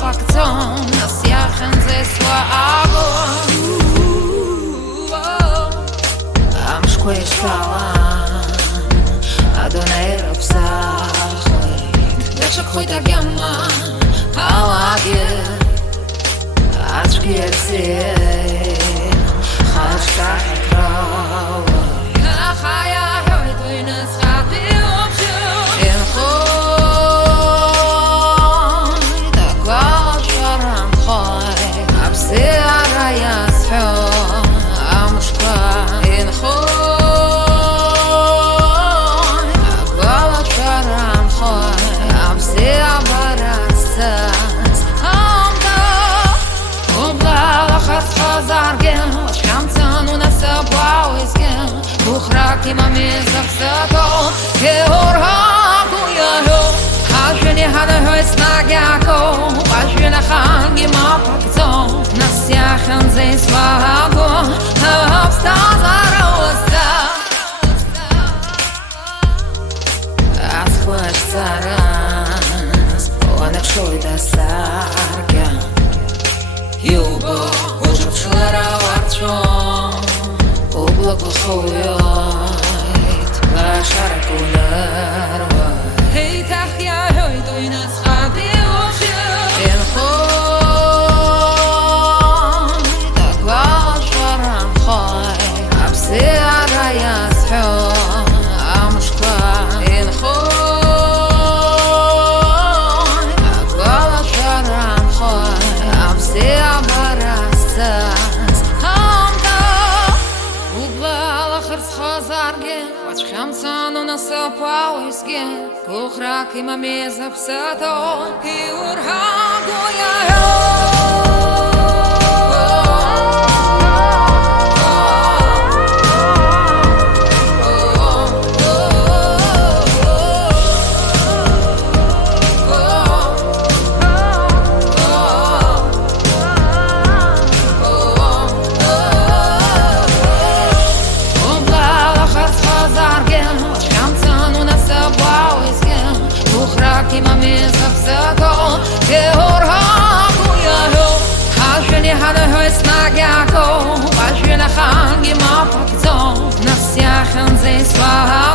pakton nas yachen ze swago am shkoy shkalan adonai rapsach dech khoy da gamma hawage ashkier ze khashta kraw khaya hoyt inas khati opshu in khoy da gasharam khoy abse arayas ho am shka in khoy da gasharam khoy abse abarasa Zargen, Shamsan und Asabau ist gern. Buchrak im Amizabsato, Georha Guyaho, Hashini Hadahois Nagyako, Hashina Hangi Mapakzo, Nasyachan Zes Vago, Habstazarosta. Asquat Saras, Onakshoy da Sarga. Yubo, Благословляет ваша рекулярва. Эй, так я иду и нас хабиоши. Инхой, так ваша рамхой. Абсе араяс хо, амшка. Инхой, так ваша рамхой. Абсе абараса. Zargen, wat Shamsan und Asapau ist gen. Kuchrak im Amizabsato, Georha Guyaho. Im Amizabsato, Georha Guyaho, Hashini Hadahois Nagyako, Hashina Hangi Mapakzo, Nasyachan Zes Vago.